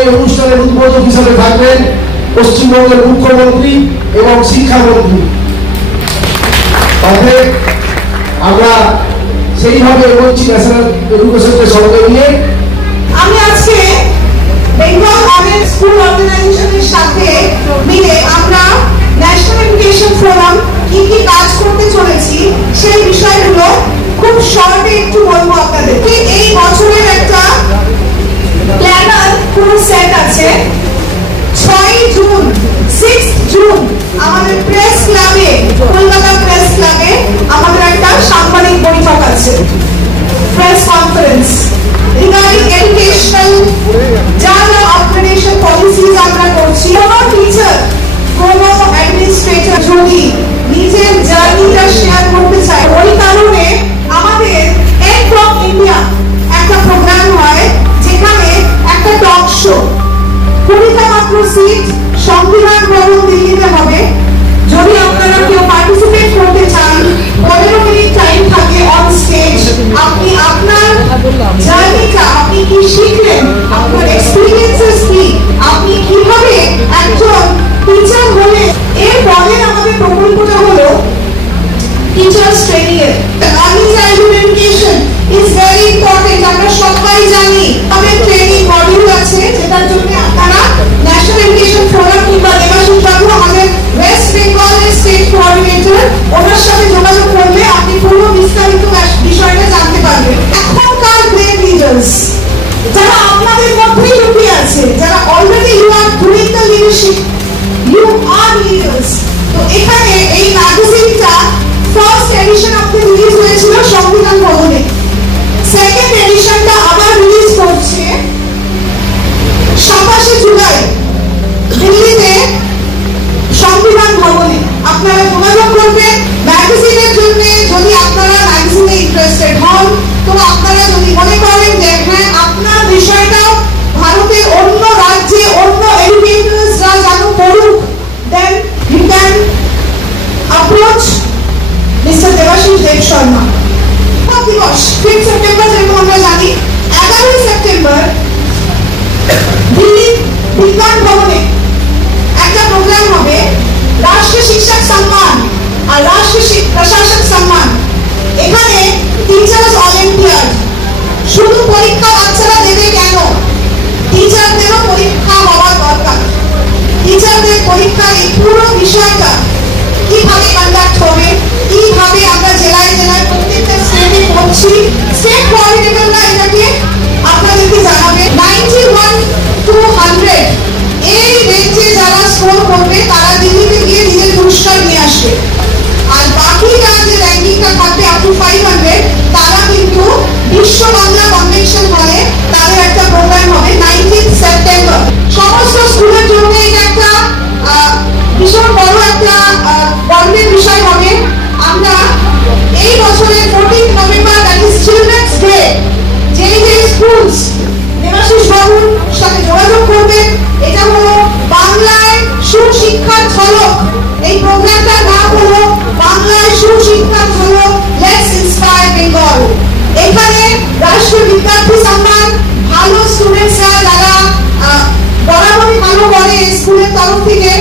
এই অনুষ্ঠানের উদ্বোধক হিসেবে থাকবেন পশ্চিমবঙ্গের মুখ্যমন্ত্রী এবং শিক্ষামন্ত্রী। অতএব আমরা সেইভাবে বলছি ন্যাশনাল এডুকেশনকে সঙ্গে নিয়ে। আমি আজকে বেঙ্গল গভর্নমেন্ট স্কুল অর্গানাইজেশনের সাথে মিলে আমরা ন্যাশনাল এডুকেশন ফোরাম কি কি কাজ করতে চলেছি সেই বিষয়গুলো খুব শর্টে একটু বলবো আপনাদের। এই বছরের একটা প্ল্যানার পুরো সেট আছে। 6 জুন 6 জুন আমাদের প্রেস ক্লাবে, কলকাতা প্রেস ক্লাবে আমাদের একটা সাংবাদিক বৈঠক আছে, প্রেস কনফারেন্স রিগার্ডিং এডুকেশনাল যা যা আপগ্রেডেশন পলিসিজ আমরা করছি। কোনো টিচার, কোনো অ্যাডমিনিস্ট্রেটর যদি নিজের জার্নিটা শেয়ার করতে চায়, ওই কারণে আমাদের এড ফ্রম ইন্ডিয়া একটা প্রোগ্রাম হয় যেখানে একটা টক শো, 20টা মাত্র সিট, সংবিধান ভবন দিল্লিতে হবে। যদি আপনারা কেউ পার্টিসিপেট করতে চান, 15 মিনিট টাইম থাকে অন স্টেজ। আপনি আপনার জার্নিটা, আপনি কি শিখলেন, আপনার এক্সপেরিয়েন্সেস কি, আপনি কিভাবে একজন টিচার হলে। এরপরে আমাদের প্রকল্পটা হলো টিচার্স ট্রেনিং এর। Early childhood education is very important, আমরা সবাই জানি। আমাদের ট্রেনিং মডিউল আছে যেটার জন্য আপনারা ন্যাশনাল এডুকেশন ফোরাম কিংবা দেবাশিস বাবু আমাদের ওয়েস্ট বেঙ্গলের স্টেট কোঅর্ডিনেটর, ওনার সাথে যোগাযোগ করলে আপনি পুরো বিস্তারিত বিষয়টা জানতে পারবেন। এখনকার গ্রেট লিডার্স যারা আপনাদের মধ্যেই লুকিয়ে আছে, যারা already you are doing the leadership, you are leaders. তো এখানে এই ম্যাগাজিনটা ফার্স্ট এডিশন আপনাদের রিলিজ হয়েছিল সংবিধান ভবনে, সেকেন্ড এডিশনটা আবার রিলিজ করছে 27 জুলাই দিল্লিতে সংবিধান ভবনে। আপনারা যোগাযোগ করবেন ম্যাগাজিনের জন্য। যদি আপনারা ম্যাগাজিনে ইন্টারেস্টেড হন, তো আপনারা যদি মনে করেন যে হ্যাঁ আপনার বিষয়টাও ভারতের অন্য রাজ্যে অন্য এডুকেটরসরা যেন পড়ুক, then you can approach mister Debashis Deb Sharma. দিবস 5 সেপ্টেম্বর যেরকম আমরা জানি, 11 সেপ্টেম্বর দিল্লি বিজ্ঞান ভবনে একটা প্রোগ্রাম হবে, রাষ্ট্রীয় শিক্ষক সম্মান আর রাষ্ট্রীয় প্রশাসক সম্মান। এখানে টিচার্স অলিম্পিয়াড, শুধু পরীক্ষা বাচ্চারা দেবে কেন, টিচারদেরও পরীক্ষা হওয়া দরকার। টিচারদের পরীক্ষার এই পুরো বিষয়টা কিভাবে কন্ডাক্ট হবে, কিভাবে আমরা জেলায় জেলায় প্রত্যেকটা স্টেটে করছি, স্টেট কোঅর্ডিনেটররা এটাকে আপনাদেরকে জানাবে। 91 to 100 এই রেঞ্জে যারা স্কোর করবে তারা দিল্লিতে গিয়ে নিজের পুরস্কার নিয়ে আসবে। আর বাকিরা যে র্যাঙ্কিংটা থাকবে আপ টু 500 তারা কিন্তু বিশ্ব বাংলা কনভেনশন হলে তাদের একটা প্রোগ্রাম হবে 19 সেপ্টেম্বর। সমস্ত স্কুলের জন্য এটা একটা ভীষণ বড় একটা গর্বের বিষয় হবে। আমরা এই বছরের 14 November, that is children's day, যে স্কুলস দেবাশিস বাবুর সাথে যোগাযোগ করবেন। এটা হলো বাংলায় সুশিক্ষার ঝলক। এই প্রোগ্রামটার নাম হলো বাংলায় সুশিক্ষার ঝলক, লেটস ইন্সপায়ার বেঙ্গল। এখানে রাষ্ট্রীয় বিদ্যার্থী সম্মান, ভালো স্টুডেন্টসরা যারা বরাবরই ভালো করে স্কুলের তরফ থেকে